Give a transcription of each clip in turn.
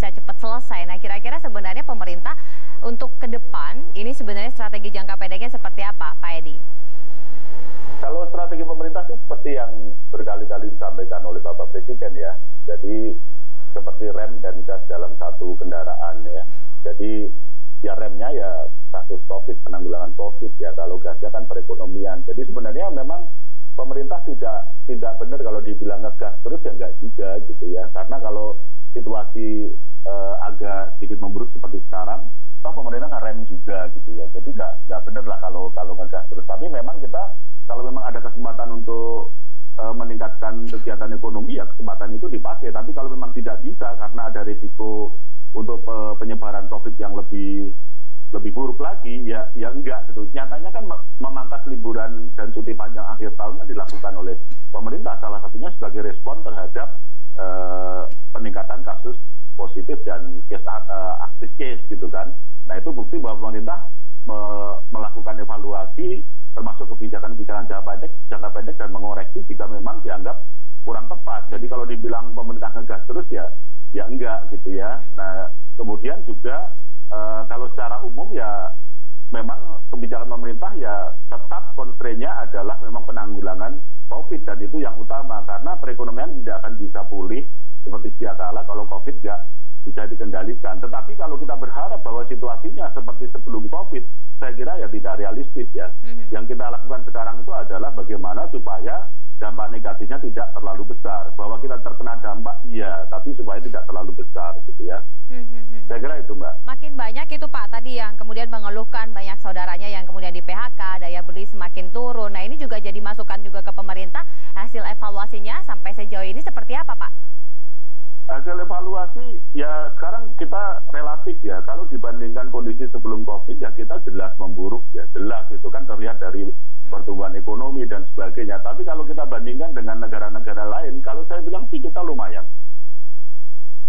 bisa cepat selesai. Nah, kira-kira sebenarnya pemerintah untuk ke depan ini sebenarnya strategi jangka pendeknya seperti apa, Pak Edi? Kalau strategi pemerintah sih seperti yang berkali-kali disampaikan oleh Bapak Presiden ya. Jadi seperti rem dan gas dalam satu kendaraan ya. Jadi ya remnya ya kasus COVID, penanggulangan COVID ya. Kalau gasnya kan perekonomian. Jadi sebenarnya memang pemerintah tidak benar kalau dibilang ngegas terus ya enggak juga gitu ya. Karena kalau situasi agak sedikit memburuk seperti sekarang, toh pemerintah nggak rem juga gitu ya. Jadi nggak benar lah kalau ngegas terus. Tapi memang kita kalau memang ada kesempatan untuk meningkatkan kegiatan ekonomi ya kesempatan itu dipakai. Tapi kalau memang tidak bisa karena ada risiko untuk penyebaran COVID yang lebih buruk lagi ya enggak gitu. Nyatanya kan memangkas liburan dan cuti panjang akhir tahun kan dilakukan oleh pemerintah salah satunya sebagai respon terhadap peningkatan kasus positif dan aktif case gitu kan. Nah itu bukti bahwa pemerintah melakukan evaluasi termasuk kebijakan-kebijakan jangka pendek dan mengoreksi jika memang dianggap kurang tepat. Jadi kalau dibilang pemerintah ngegas terus ya enggak gitu ya. Nah kemudian juga kalau secara umum ya memang kebijakan pemerintah ya tetap constraint-nya adalah memang penanggulangan COVID dan itu yang utama karena perekonomian tidak akan bisa pulih seperti sedia kala kalau COVID nggak bisa dikendalikan. Tetapi kalau kita berharap bahwa situasinya seperti sebelum COVID, saya kira ya tidak realistis ya. Yang kita lakukan sekarang itu adalah bagaimana supaya dampak negatifnya tidak terlalu besar. Bahwa kita terkena dampak, iya, tapi supaya tidak terlalu besar gitu ya. Saya kira itu Mbak. Makin banyak itu Pak tadi yang kemudian mengeluhkan banyak saudaranya yang kemudian di PHK, daya beli semakin turun. Nah ini juga jadi masukan juga ke pemerintah, hasil evaluasinya sampai sejauh ini seperti apa Pak? Hasil evaluasi ya sekarang kita relatif ya kalau dibandingkan kondisi sebelum COVID ya kita jelas memburuk ya jelas itu kan terlihat dari pertumbuhan ekonomi dan sebagainya. Tapi kalau kita bandingkan dengan negara-negara lain kalau saya bilang sih kita lumayan.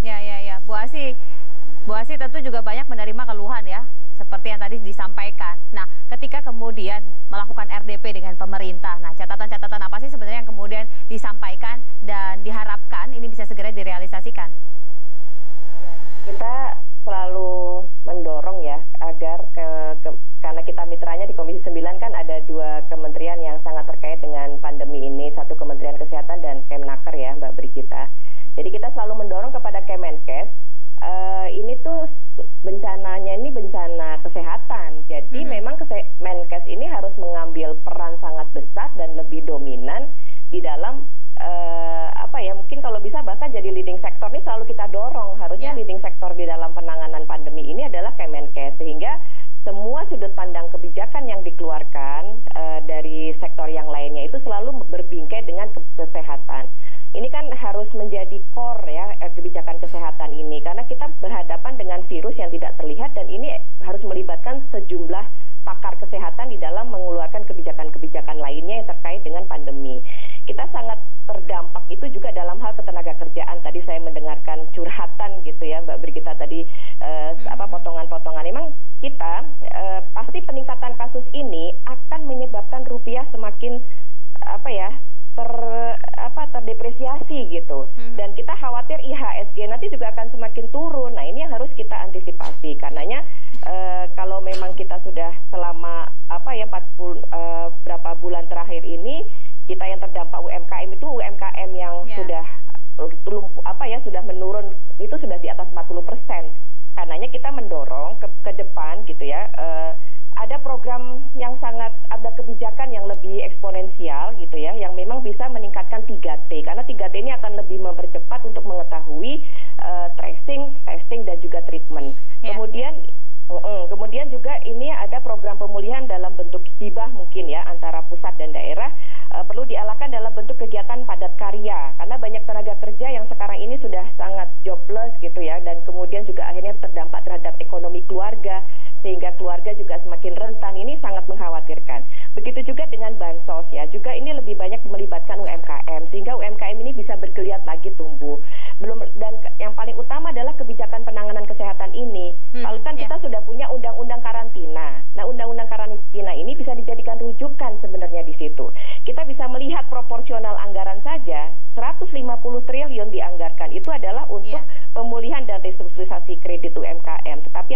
Ya Bu Asi tentu juga banyak menerima keluhan ya seperti yang tadi disampaikan. Nah ketika kemudian melakukan RDP dengan pemerintah, nah catatan-catatan apa sih sebenarnya yang kemudian disampaikan dan diharapkan ini bisa segera direalisasikan? Kita selalu mendorong ya agar karena kita mitranya di Komisi 9 kan ada dua kementerian yang sangat terkait dengan pandemi ini, satu Kementerian Kesehatan dan Kemnaker ya Mbak Brigita. Jadi kita selalu mendorong kepada Kemenkes, ini tuh bencananya ini bencana kesehatan. Jadi memang Kemenkes ini harus mengambil peran sangat besar dan lebih dominan di dalam mungkin kalau bisa bahkan jadi leading sector ini selalu kita dorong. Harusnya leading sector di dalam penanganan pandemi ini adalah Kemenkes sehingga semua sudut pandang kebijakan yang dikeluarkan dari sektor yang lainnya itu selalu berbingkai dengan kesehatan. Ini kan harus menjadi core ya kebijakan kesehatan ini karena kita berhadapan dengan virus yang tidak terlihat dan ini harus melibatkan sejumlah pakar kesehatan di dalam mengeluarkan kebijakan-kebijakan lainnya yang terkait dengan pandemi. Kita sangat terdampak itu juga dalam hal ketenaga kerjaan. Tadi saya mendengarkan curhatan gitu ya Mbak Brigita tadi potongan-potongan. Memang kita pasti peningkatan kasus ini akan menyebabkan rupiah semakin terdepresiasi gitu. Dan kita khawatir IHSG nanti juga akan semakin turun. Nah, ini yang harus kita antisipasi. Karenanya kalau memang kita sudah selama berapa bulan terakhir ini kita yang terdampak UMKM itu UMKM yang sudah menurun itu sudah di atas 40%. Karenanya kita mendorong ke depan gitu ya. Ada program yang ada kebijakan yang lebih eksponensial gitu ya, yang memang bisa meningkatkan 3T, karena 3T ini akan lebih mempercepat untuk mengetahui tracing, testing, dan juga treatment. Kemudian juga ini ada program pemulihan dalam bentuk hibah mungkin ya, antara pusat dan daerah, perlu dialakan dalam bentuk kegiatan padat karya, karena banyak tenaga kerja yang sekarang ini sudah sangat jobless gitu ya, dan kemudian juga akhirnya terdampak terhadap ekonomi keluarga, sehingga keluarga juga semakin rentan. Ini sangat mengkhawatirkan. Begitu juga dengan bansos ya, juga ini lebih banyak melibatkan UMKM sehingga UMKM ini bisa bergeliat lagi tumbuh. Dan yang paling utama adalah kebijakan penanganan kesehatan ini. Kalau kan kita sudah punya undang-undang karantina. Nah, undang-undang karantina ini bisa dijadikan rujukan sebenarnya di situ. Kita bisa melihat proporsional anggaran saja 150 triliun dianggarkan itu adalah untuk pemulihan dan restrukturisasi kredit UMKM. Tetapi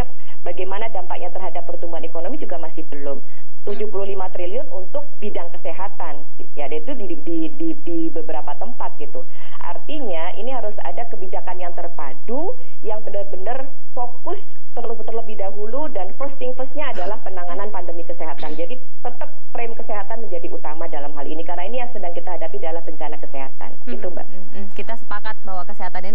bagaimana dampaknya terhadap pertumbuhan ekonomi juga masih belum. 75 triliun untuk bidang kesehatan, ya itu di beberapa tempat gitu. Artinya ini harus ada kebijakan yang terpadu, yang benar-benar fokus terlebih dahulu dan first-nya adalah penanganan pandemi kesehatan. Jadi tetap frame kesehatan menjadi utama dalam hal ini karena ini yang sedang kita hadapi adalah bencana kesehatan. Itu Mbak. Kita sepakat bahwa kesehatan ini